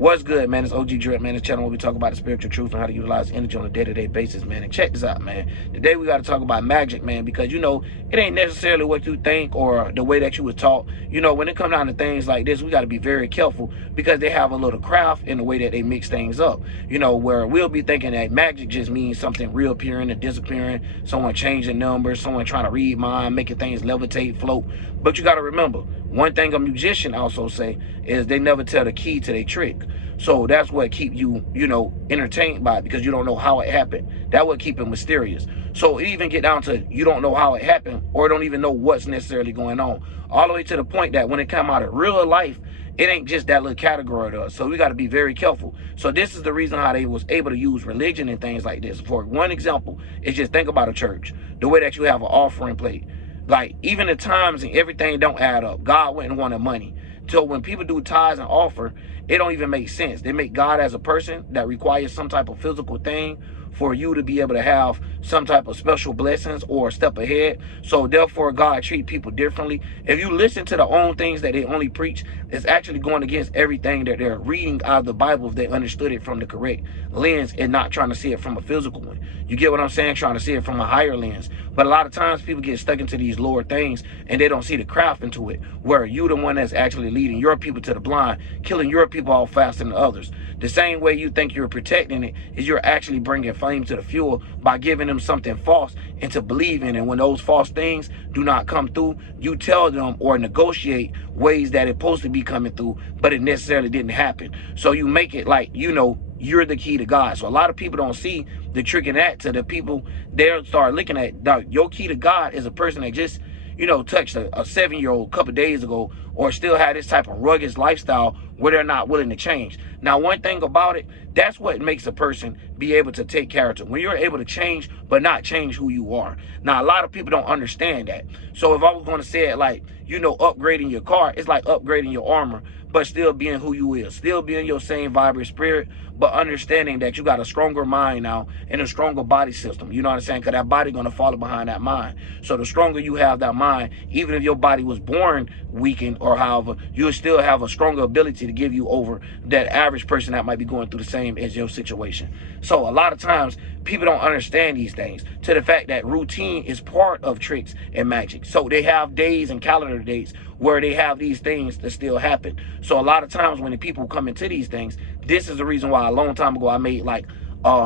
What's good, man? It's OG Drip, man. This channel where we talk about the spiritual truth and how to utilize energy on a day-to-day basis, man. And check this out, man. Today we got to talk about magic, man, because, you know, it ain't necessarily what you think or the way that you were taught. You know, when it comes down to things like this, we got to be very careful because they have a little craft in the way that they mix things up. You know, where we'll be thinking that magic just means something reappearing and disappearing, someone changing numbers, someone trying to read mind, making things levitate, float. But you got to remember, one thing a musician also say is they never tell the key to their trick. So that's what keep you, you know, entertained by it, because you don't know how it happened. That would keep it mysterious. So it even get down to you don't know how it happened or don't even know what's necessarily going on. All the way to the point that when it come out of real life, it ain't just that little category to us. So we got to be very careful. So this is the reason how they was able to use religion and things like this. For one example, is just think about a church. The way that you have an offering plate. Like, even the times and everything don't add up. God wouldn't want the money. So when people do tithes and offer, it don't even make sense. They make God as a person that requires some type of physical thing for you to be able to have some type of special blessings or a step ahead. So therefore, God treat people differently. If you listen to the own things that they only preach, it's actually going against everything that they're reading out of the Bible if they understood it from the correct lens and not trying to see it from a physical one. You get what I'm saying? Trying to see it from a higher lens. But a lot of times people get stuck into these lower things and they don't see the craft into it, where you the one that's actually leading your people to the blind, killing your people all faster than others. The same way you think you're protecting it is you're actually bringing flame to the fuel by giving them something false and to believe in. And when those false things do not come through, you tell them or negotiate ways that it's supposed to be coming through, but it necessarily didn't happen. So you make it like, you know, you're the key to God. So a lot of people don't see the trick in that. To the people, they'll start looking at, dog, your key to God is a person that just, you know, touched a 7-year-old a couple days ago, or still had this type of rugged lifestyle where they're not willing to change. Now, one thing about it, that's what makes a person be able to take character. When you're able to change, but not change who you are. Now, a lot of people don't understand that. So if I was going to say it like, you know, upgrading your car, it's like upgrading your armor, but still being who you is, still being your same vibrant spirit, but understanding that you got a stronger mind now and a stronger body system. You know what I'm saying? Because that body going to follow behind that mind. So the stronger you have that mind, even if your body was born weakened or however, you'll still have a stronger ability to give you over that average person that might be going through the same as your situation. So a lot of times people don't understand these things, to the fact that routine is part of tricks and magic. So they have days and calendar dates where they have these things that still happen. So a lot of times when the people come into these things, this is the reason why a long time ago I made like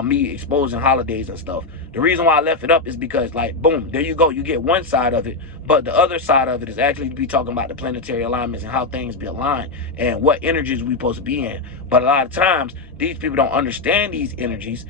me exposing holidays and stuff. The reason why I left it up is because, like, boom, there you go. You get one side of it, but the other side of it is actually to be talking about the planetary alignments and how things be aligned and what energies we supposed to be in. But a lot of times these people don't understand these energies.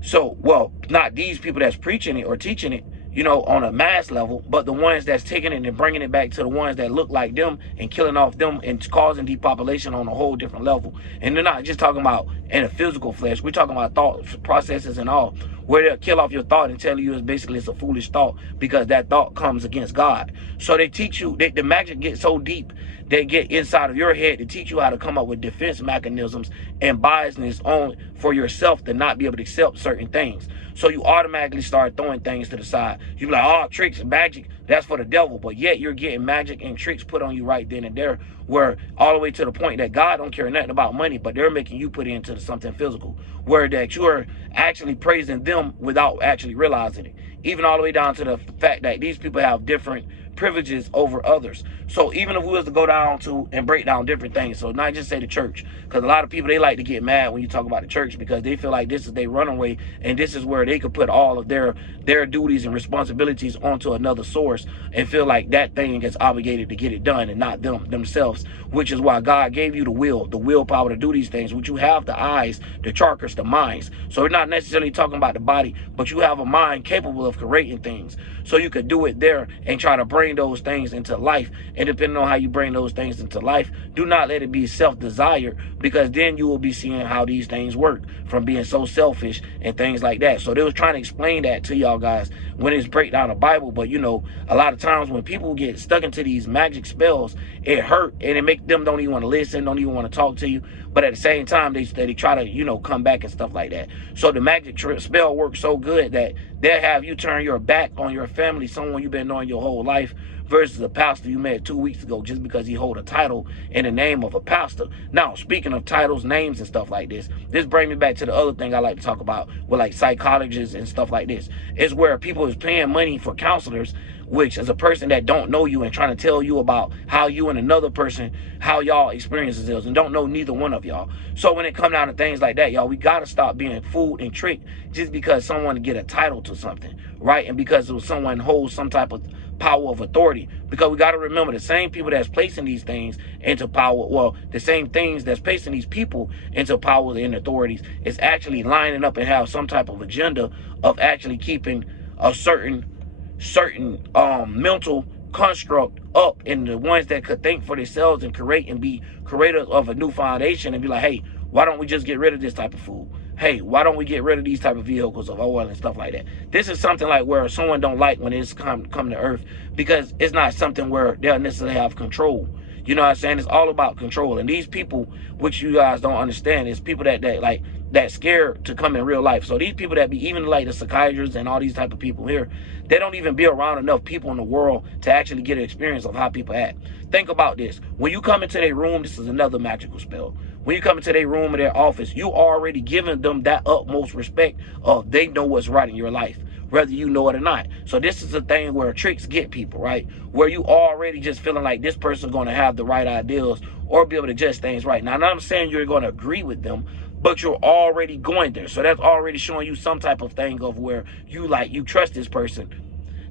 So, well, not these people that's preaching it or teaching it, you know, on a mass level, but the ones that's taking it and bringing it back to the ones that look like them and killing off them and causing depopulation on a whole different level. And they're not just talking about in a physical flesh. We're talking about thought processes and all, where they'll kill off your thought and tell you it's a foolish thought because that thought comes against God. So they teach you, the magic gets so deep, they get inside of your head to teach you how to come up with defense mechanisms and biasness on for yourself to not be able to accept certain things. So you automatically start throwing things to the side. You be like, oh, tricks and magic, that's for the devil. But yet you're getting magic and tricks put on you right then and there, where all the way to the point that God don't care nothing about money, but they're making you put it into something physical, where that you're actually praising them without actually realizing it. Even all the way down to the fact that these people have different privileges over others. So even if we was to go down to and break down different things, so not just say the church, because a lot of people, they like to get mad when you talk about the church because they feel like this is their runaway and this is where they could put all of their duties and responsibilities onto another source and feel like that thing is obligated to get it done and not themselves, which is why God gave you the willpower to do these things, which you have the eyes, the chakras, the minds. So we're not necessarily talking about the body, but you have a mind capable of creating things. So you could do it there and try to bring those things into life. And depending on how you bring those things into life, do not let it be self-desired, because then you will be seeing how these things work from being so selfish and things like that. So they was trying to explain that to y'all guys when it's break down the Bible. But you know, a lot of times when people get stuck into these magic spells, it hurt and it make them don't even want to listen, don't even want to talk to you. But at the same time, they try to, you know, come back and stuff like that. So the magic spell works so good that they'll have you turn your back on your family, someone you've been knowing your whole life, versus a pastor you met 2 weeks ago just because he hold a title in the name of a pastor. Now, speaking of titles, names, and stuff like this brings me back to the other thing I like to talk about with like psychologists and stuff like this. Is where people is paying money for counselors, which is a person that don't know you and trying to tell you about how you and another person, how y'all experiences is, and don't know neither one of y'all. So when it come down to things like that, y'all, we got to stop being fooled and tricked just because someone get a title to something, right? And because someone holds some type of power of authority. Because we got to remember, the same people that's placing these things into power, well, the same things that's placing these people into power and authorities is actually lining up and have some type of agenda of actually keeping a certain mental construct up in the ones that could think for themselves and create and be creators of a new foundation and be like, hey, why don't we just get rid of this type of food? Hey, why don't we get rid of these type of vehicles of oil and stuff like that? This is something like where someone don't like when it's come to earth, because it's not something where they'll necessarily have control. You know what I'm saying? It's all about control. And these people, which you guys don't understand, is people that scared to come in real life. So these people that be, even like the psychiatrists and all these type of people here, they don't even be around enough people in the world to actually get an experience of how people act. Think about this. When you come into their room, this is another magical spell. When you come into their room or their office, you already giving them that utmost respect of they know what's right in your life, whether you know it or not. So this is a thing where tricks get people, right? Where you already just feeling like this person's going to have the right ideas or be able to judge things right. Now, I'm saying you're going to agree with them, but you're already going there. So that's already showing you some type of thing of where you trust this person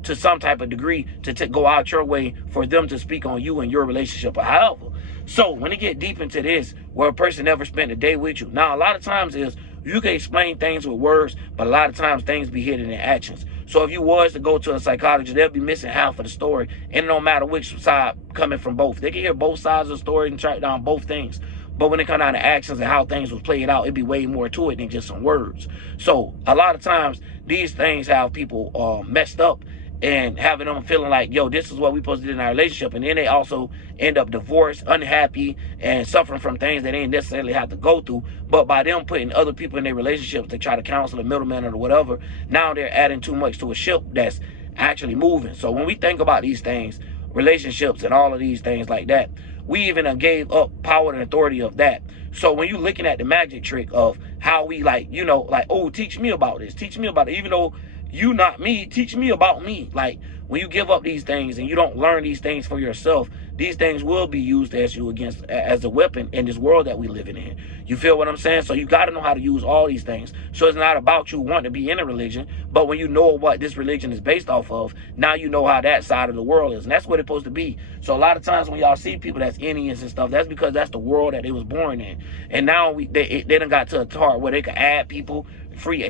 to some type of degree to go out your way for them to speak on you and your relationship or however. So when it get deep into this, where a person never spent a day with you, now a lot of times is you can explain things with words, but a lot of times things be hidden in actions. So if you was to go to a psychologist, they'll be missing half of the story, and it don't matter which side coming from both. They can hear both sides of the story and track down both things. But when it comes down to actions and how things was played out, it'd be way more to it than just some words. So a lot of times these things have people messed up and having them feeling like, yo, this is what we supposed to do in our relationship. And then they also end up divorced, unhappy, and suffering from things that they didn't necessarily have to go through. But by them putting other people in their relationships to try to counsel a middleman or whatever, now they're adding too much to a ship that's actually moving. So when we think about these things, relationships and all of these things like that, we even gave up power and authority of that. So when you're looking at the magic trick of how we oh, teach me about this, teach me about it, even though you not me, teach me about me. Like, when you give up these things and you don't learn these things for yourself, these things will be used as a weapon in this world that we living in. You feel what I'm saying? So you got to know how to use all these things. So it's not about you wanting to be in a religion, but when you know what this religion is based off of, now you know how that side of the world is, and that's what it's supposed to be. So a lot of times when y'all see people that's Indians and stuff, that's because that's the world that they was born in. And now they done got to a part where they can add people,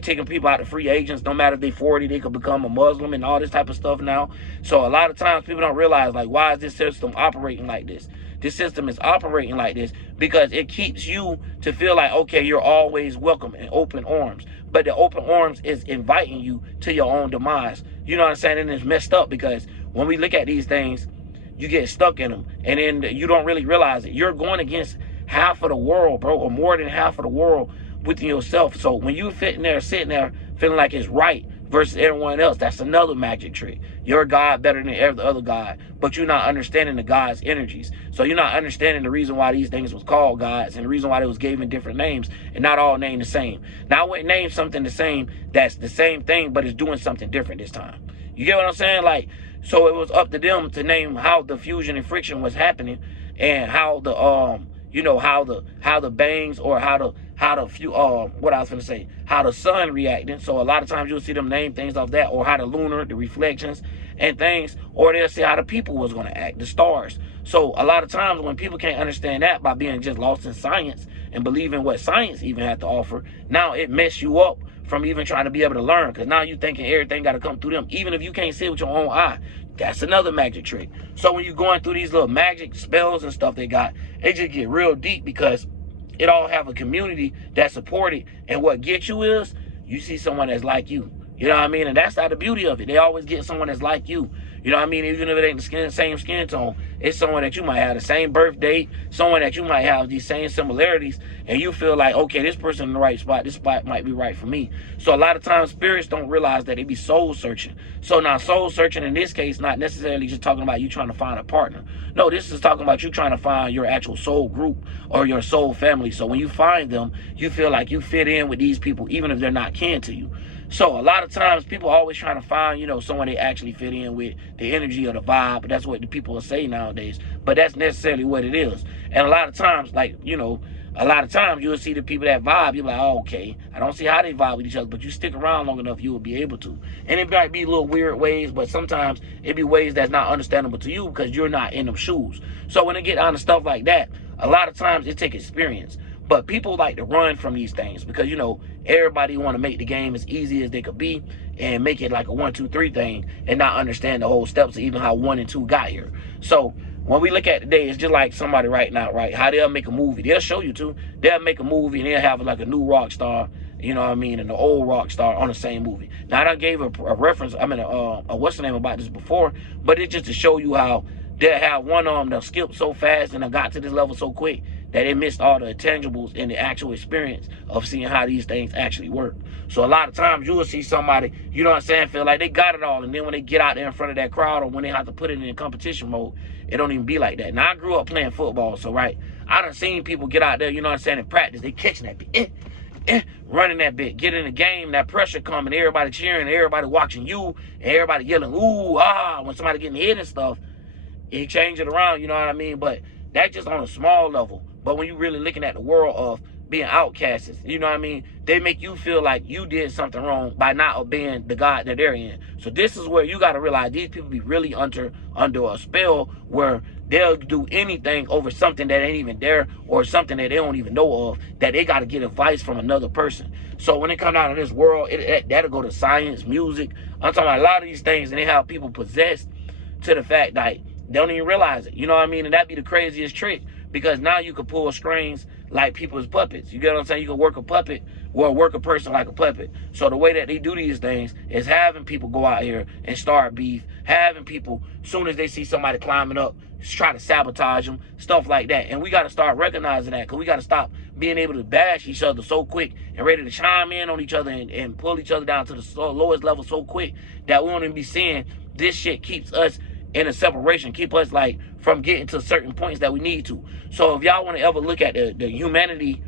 taking people out of free agents. No matter if they 40, they could become a Muslim and all this type of stuff now. So a lot of times people don't realize, like, why is this system operating like this? This system is operating like this because it keeps you to feel like, okay, you're always welcome in open arms. But the open arms is inviting you to your own demise. You know what I'm saying? And it's messed up because when we look at these things, you get stuck in them. And then you don't really realize it. You're going against half of the world, bro, or more than half of the world within yourself. So when you sitting there feeling like it's right versus everyone else, that's another magic trick. You're God better than every other God, but you're not understanding the God's energies. So you're not understanding the reason why these things was called gods and the reason why they was given different names and not all named the same. Now I wouldn't name something the same that's the same thing, but it's doing something different this time. You get what I'm saying? Like, so it was up to them to name how the fusion and friction was happening and how the how the bangs or how the sun reacting. So a lot of times you'll see them name things off that, or how the lunar, the reflections and things, or they'll see how the people was going to act, the stars. So a lot of times when people can't understand that by being just lost in science and believing what science even had to offer, now it mess you up from even trying to be able to learn, because now you thinking everything got to come through them, even if you can't see it with your own eye. That's another magic trick. So when you're going through these little magic spells and stuff they got, it just get real deep because it all have a community that support it. And what gets you is you see someone that's like you. You know what I mean? And that's not the beauty of it. They always get someone that's like you. You know what I mean? Even if it ain't the same skin tone, it's someone that you might have the same birth date, someone that you might have these same similarities, and you feel like, okay, this person in the right spot, this spot might be right for me. So a lot of times spirits don't realize that they be soul searching. So now soul searching in this case, not necessarily just talking about you trying to find a partner. No, this is talking about you trying to find your actual soul group or your soul family. So when you find them, you feel like you fit in with these people, even if they're not kin to you. So a lot of times people are always trying to find, someone they actually fit in with, the energy or the vibe. But that's what the people will say nowadays. But that's necessarily what it is. And a lot of times, a lot of times you'll see the people that vibe, you're like, oh, okay, I don't see how they vibe with each other, but you stick around long enough, you will be able to. And it might be little weird ways, but sometimes it be ways that's not understandable to you because you're not in them shoes. So when it get down to stuff like that, a lot of times it takes experience. But people like to run from these things because, everybody want to make the game as easy as they could be and make it like a 1, 2, 3 thing and not understand the whole steps of even how 1 and 2 got here. So when we look at today, it's just like somebody right now, right? How they'll make a movie. They'll show you too. They'll make a movie and they'll have like a new rock star, and an old rock star on the same movie. Now, I gave a reference, what's the name about this before, but it's just to show you how they'll have one of them, they'll skip so fast and they got to this level so quick that they missed all the intangibles and the actual experience of seeing how these things actually work. So a lot of times you will see somebody, feel like they got it all. And then when they get out there in front of that crowd or when they have to put it in competition mode, it don't even be like that. Now, I grew up playing football, so, right, I done seen people get out there, in practice. They catching that bit, running that bit, get in the game, that pressure coming, everybody cheering, everybody watching you, and everybody yelling, ooh, ah, when somebody getting hit and stuff. It change it around, you know what I mean? But that's just on a small level. But when you're really looking at the world of being outcasts, you know what I mean? They make you feel like you did something wrong by not obeying the God that they're in. So this is where you got to realize these people be really under a spell where they'll do anything over something that ain't even there or something that they don't even know of, that they got to get advice from another person. So when it comes out of this world, that'll go to science, music. I'm talking about a lot of these things, and they have people possessed to the fact that they don't even realize it. You know what I mean? And that'd be the craziest trick, because now you can pull strings like people's puppets. You get what I'm saying? You can work a puppet or work a person like a puppet. So the way that they do these things is having people go out here and start beef, having people, as soon as they see somebody climbing up, try to sabotage them, stuff like that. And we got to start recognizing that, because we got to stop being able to bash each other so quick and ready to chime in on each other and pull each other down to the lowest level so quick that we don't even be seeing this shit keeps us in a separation, keep us from getting to certain points that we need to. So if y'all want to ever look at the humanity,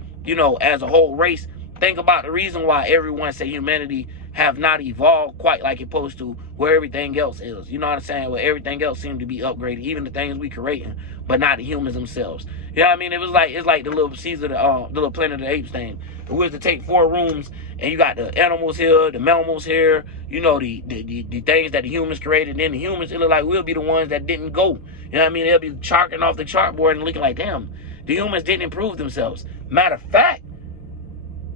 as a whole race, think about the reason why everyone say humanity have not evolved quite like it's supposed to, where everything else is. You know what I'm saying? Where everything else seems to be upgraded, even the things we creating, but not the humans themselves. You know what I mean? It's like the little Caesar, the little Planet of the Apes thing. It was to take 4 rooms, and you got the animals here, the mammals here, the things that the humans created. And then the humans, it look like we'll be the ones that didn't go. You know what I mean? They'll be chalking off the chartboard and looking like, damn, the humans didn't improve themselves. Matter of fact,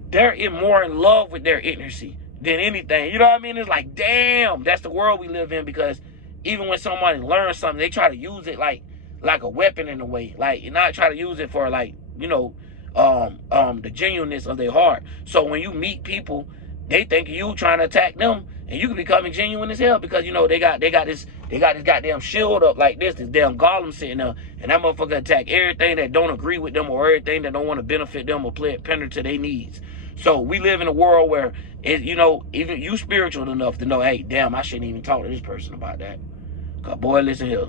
they're more in love with their ignorancy than anything. You know what I mean? It's like, damn, that's the world we live in, because even when somebody learns something, they try to use it like a weapon in a way. Like, not try to use it for the genuineness of their heart. So when you meet people, they think you trying to attack them, and you can become genuine as hell, because they got this goddamn shield up like this damn golem sitting there, and that motherfucker attack everything that don't agree with them or everything that don't want to benefit them or pander to their needs. So we live in a world where even you spiritual enough to know, hey, damn, I shouldn't even talk to this person about that. Cause boy, listen here.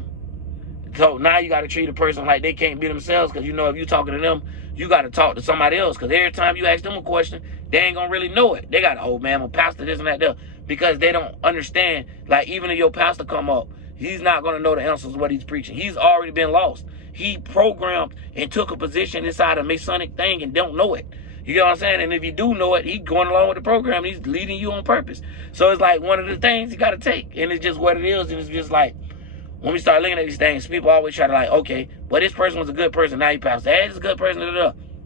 So now you got to treat a person like they can't be themselves, because if you talking to them, you got to talk to somebody else, because every time you ask them a question, they ain't going to really know it. They got, oh, man, I'm a pastor, this and that, there, because they don't understand. Like, even if your pastor come up, he's not going to know the answers to what he's preaching. He's already been lost. He programmed and took a position inside a Masonic thing and don't know it. You get what I'm saying? And if you do know it, he's going along with the program. He's leading you on purpose. So it's like one of the things you got to take, and it's just what it is, and it's just like, when we start looking at these things, people always try to okay, well, this person was a good person, now he passed. Hey, this is a good person,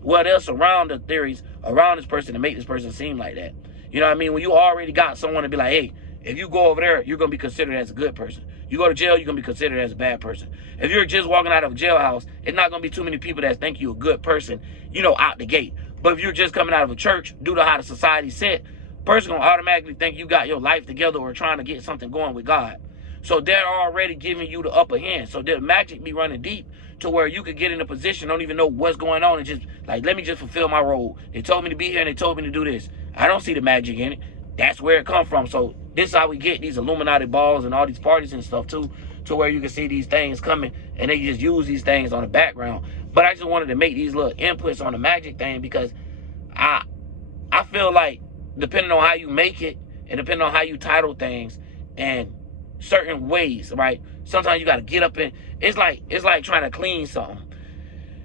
Well, they'll surround the theories around this person to make this person seem like that. You know what I mean? When you already got someone to be like, hey, if you go over there, you're going to be considered as a good person. You go to jail, you're going to be considered as a bad person. If you're just walking out of a jailhouse, it's not going to be too many people that think you're a good person, out the gate. But if you're just coming out of a church, due to how the society set, person going to automatically think you got your life together or trying to get something going with God. So they're already giving you the upper hand. So the magic be running deep to where you could get in a position, don't even know what's going on, and just like, let me just fulfill my role. They told me to be here and they told me to do this. I don't see the magic in it. That's where it comes from. So this is how we get these Illuminati balls and all these parties and stuff too, to where you can see these things coming and they just use these things on the background. But I just wanted to make these little inputs on the magic thing because I feel like depending on how you make it and depending on how you title things and certain ways, right? Sometimes you got to get up and it's like trying to clean something.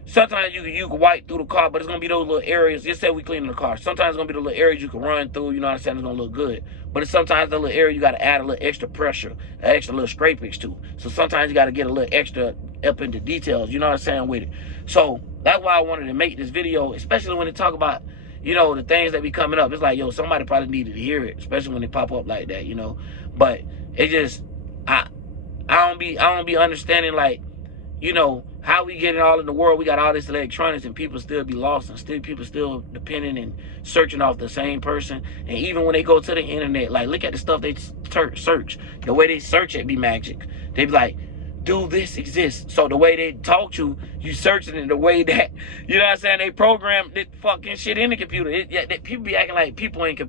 Sometimes you can wipe through the car, but it's going to be those little areas. Just say we cleaning the car. Sometimes it's going to be the little areas you can run through, you know what I'm saying? It's going to look good. But it's sometimes the little area you got to add a little extra pressure, an extra little scrapage to. So sometimes you got to get a little extra up into details, you know what I'm saying, with it. So that's why I wanted to make this video, especially when they talk about, you know, the things that be coming up. It's like, yo, somebody probably needed to hear it, especially when they pop up like that, you know. But it just, I don't be understanding, like, you know, how we get it all in the world. We got all this electronics and people still be lost and still people still depending and searching off the same person. And even when they go to the internet, like, look at the stuff they search. The way they search it be magic. They be like, do this exist? So the way they talk you searching it the way that, you know what I'm saying, they program this fucking shit in the computer. People be acting like people ain't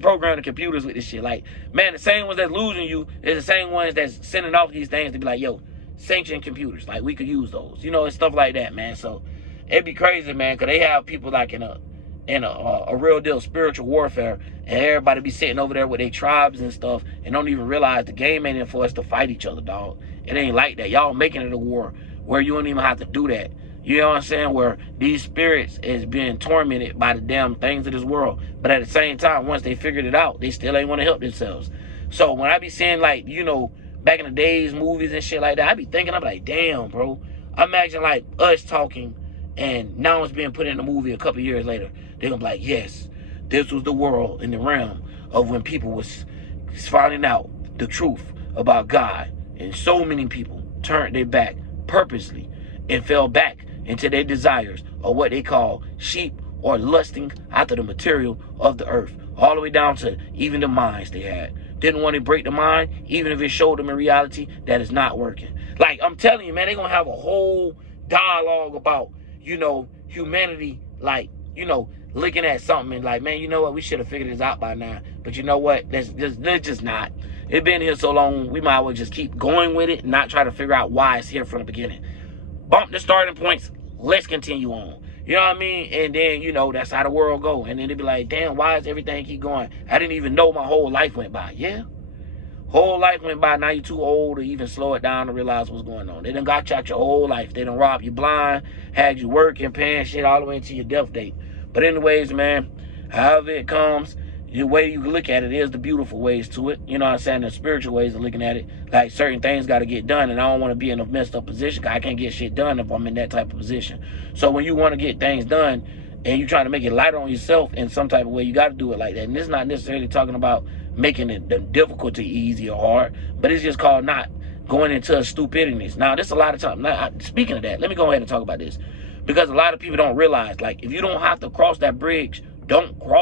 program the computers with this shit. Like, man, the same ones that's losing you is the same ones that's sending off these things to be like, yo, sanction computers, like, we could use those, you know, and stuff like that, man. So it'd be crazy, man, because they have people like in a real deal spiritual warfare, and everybody be sitting over there with their tribes and stuff and don't even realize the game ain't in for us to fight each other, dog. It ain't like that. Y'all making it a war where you don't even have to do that. You know what I'm saying? Where these spirits is being tormented by the damn things of this world. But at the same time, once they figured it out, they still ain't want to help themselves. So when I be seeing, like, you know, back in the days, movies and shit like that, I be thinking, I'm like, damn, bro. Imagine, like, us talking and now it's being put in a movie a couple years later. They're going to be like, yes, this was the world in the realm of when people was finding out the truth about God. And so many people turned their back purposely and fell back into their desires, or what they call sheep, or lusting after the material of the earth, all the way down to even the minds they had. Didn't want to break the mind, even if it showed them in reality that it's not working. Like, I'm telling you, man, they're going to have a whole dialogue about, you know, humanity, like, you know, looking at something and like, man, you know what, we should have figured this out by now. But you know what, let's just not. It's been here so long, we might as well just keep going with it and not try to figure out why it's here from the beginning. Bump the starting points, let's continue on. You know what I mean? And then, you know, that's how the world go. And then they be like, damn, why does everything keep going? I didn't even know my whole life went by. Yeah. Whole life went by. Now you're too old to even slow it down to realize what's going on. They done got you out your whole life. They done robbed you blind, had you working, paying shit all the way into your death date. But anyways, man, however it comes, the way you look at it is the beautiful ways to it. You know what I'm saying? The spiritual ways of looking at it. Like, certain things got to get done, and I don't want to be in a messed up position. I can't get shit done if I'm in that type of position. So when you want to get things done and you trying to make it lighter on yourself in some type of way, you got to do it like that. And it's not necessarily talking about making it the difficulty easy or hard, but it's just called not going into a stupidity. Now, this a lot of times. Now, speaking of that, let me go ahead and talk about this, because a lot of people don't realize, like, if you don't have to cross that bridge, don't cross.